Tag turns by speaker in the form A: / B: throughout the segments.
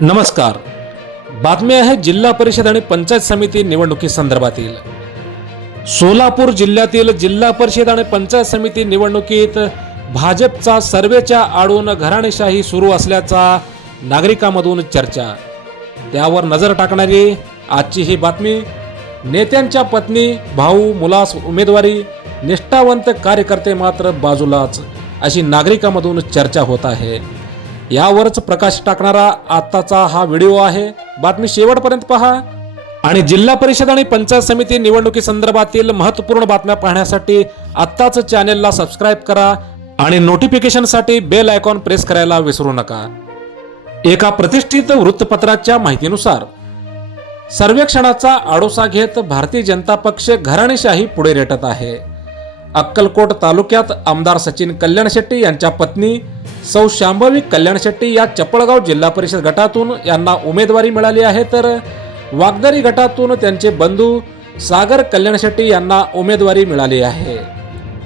A: नमस्कार. बातमी आहे जिल्हा परिषद आणि पंचायत समिती निवडणुकीसंदर्भातील सोलापूर जिल्ह्यातील जिल्हा परिषद आणि पंचायत समिती निवडणुकीत भाजपचा सर्वेच्या आडून घराणेशाही सुरू असल्याचा नागरिकांमधून चर्चा. त्यावर नजर टाकणारी आजची ही बातमी नेत्यांच्या पत्नी भाऊ मुलास उमेदवारी निष्ठावंत कार्यकर्ते मात्र बाजूलाच अशी नागरिकांमधून चर्चा होत आहे. यावरच प्रकाश टाकणारा आत्ताचा हा व्हिडिओ आहे. बातमी शेवटपर्यंत पहा. आणि जिल्हा परिषद आणि पंचायत समिती निवडणुकी संदर्भातील महत्त्वपूर्ण बातम्या पाहण्यासाठी आत्ताच चॅनेलला सबस्क्राईब करा आणि नोटिफिकेशनसाठी बेल आयकॉन प्रेस करायला विसरू नका. एका प्रतिष्ठित वृत्तपत्राच्या माहितीनुसार सर्वेक्षणाचा आडोसा घेत भारतीय जनता पक्ष घराणेशाही पुढे रेटत आहे. अक्कलकोट तालुक्यात आमदार सचिन कल्याण शेट्टी यांच्या पत्नी सौ शांभवी कल्याण शेट्टी या चपळगाव जिल्हा परिषद गटातून यांना उमेदवारी मिळाली आहे. तर वागदारी गटातून त्यांचे बंधू सागर कल्याण शेट्टी यांना उमेदवारी मिळाली आहे.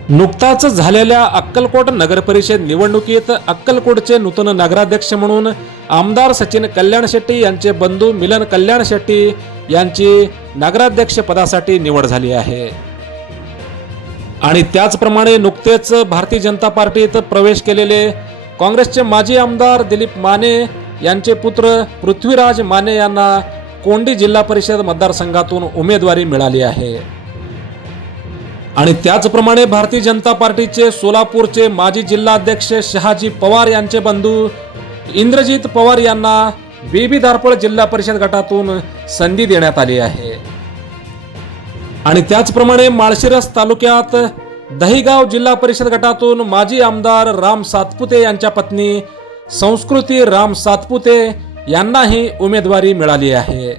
A: नुकताच झालेल्या अक्कलकोट नगरपरिषद निवडणुकीत अक्कलकोटचे नूतन नगराध्यक्ष म्हणून आमदार सचिन कल्याण शेट्टी यांचे बंधू मिलन कल्याण शेट्टी यांची नगराध्यक्ष पदासाठी निवड झाली आहे. आणि त्याचप्रमाणे नुकतेच भारतीय जनता पार्टीत प्रवेश केलेले काँग्रेसचे माजी आमदार दिलीप माने यांचे पुत्र पृथ्वीराज माने यांना कोंडी जिल्हा परिषद मतदारसंघातून उमेदवारी मिळाली आहे. आणि त्याचप्रमाणे भारतीय जनता पार्टीचे सोलापूरचे माजी जिल्हाध्यक्ष शहाजी पवार यांचे बंधू इंद्रजित पवार यांना बेबी धारपळ जिल्हा परिषद गटातून संधी देण्यात आली आहे. आणि त्याचप्रमाणे माळशिरस तालुक्यात दहिगाव जिल्हा परिषद गटातून माजी आमदार राम सातपुते यांच्या पत्नी संस्कृती राम सातपुते यांनाही उमेदवारी मिळाली आहे.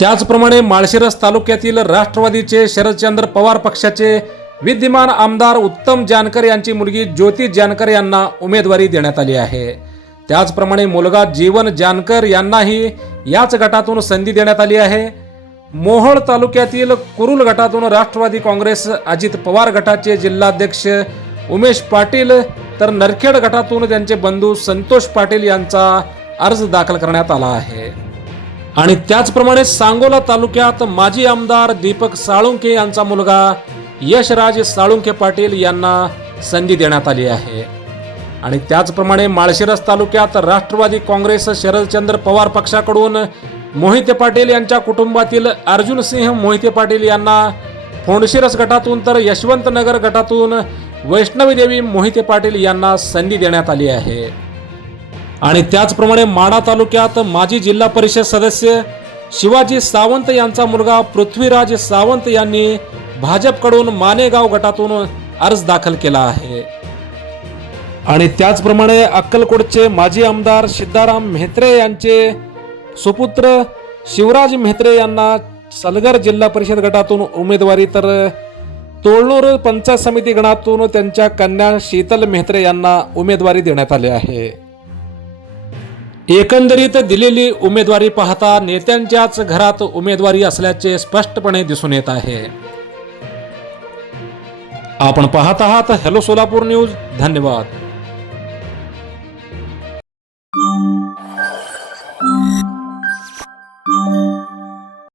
A: त्याचप्रमाणे माळशिरस तालुक्यातील राष्ट्रवादीचे शरदचंद्र पवार पक्षाचे विद्यमान आमदार उत्तम जानकर यांची मुलगी ज्योती जानकर यांना उमेदवारी देण्यात आली आहे. त्याचप्रमाणे मुलगा जीवन जानकर यांनाही याच गटातून संधी देण्यात आली आहे. मोहोळ तालुक्यातील कुरुल गटातून राष्ट्रवादी काँग्रेस अजित पवार गटाचे जिल्हाध्यक्ष उमेश पाटील तर नरखेड गटातून त्यांचे बंधू संतोष पाटील यांचा अर्ज दाखल करण्यात आला आहे. आणि त्याचप्रमाणे सांगोला तालुक्यात माजी आमदार दीपक साळुंके यांचा मुलगा यशराज साळुंके पाटील यांना संधी देण्यात आली आहे. आणि त्याचप्रमाणे माळशिरस तालुक्यात राष्ट्रवादी काँग्रेस शरदचंद्र पवार पक्षाकडून मोहिते पाटील यांच्या कुटुंबातील अर्जुन सिंह मोहिते पाटील यांना फोंडशिरस गटातून तर यशवंतनगर गटातून वैष्णवी देवी मोहिते पाटील यांना संधी देण्यात आली आहे. आणि त्याचप्रमाणे माडा तालुक्यात माजी जिल्हा परिषद सदस्य शिवाजी सावंत यांचा मुलगा पृथ्वीराज सावंत यांनी भाजपकडून मानेगाव गटातून अर्ज दाखल केला आहे. आणि त्याचप्रमाणे अक्कलकोटचे माजी आमदार सिद्धाराम म्हेत्रे यांचे सुपुत्र शिवराज म्हेत्रे यांना सलगर जिल्हा परिषद गटातून उमेदवारी तर तोळणूर पंचायत समिती गणातून त्यांच्या कन्या शीतल म्हेत्रे यांना उमेदवारी देण्यात आली आहे. एकंदरीत दिलेली उमेदवारी पाहता नेत्यांच्याच घरात उमेदवारी असल्याचे स्पष्टपणे दिसून येत आहे. आपण पाहत आहात हॅलो सोलापूर न्यूज धन्यवाद.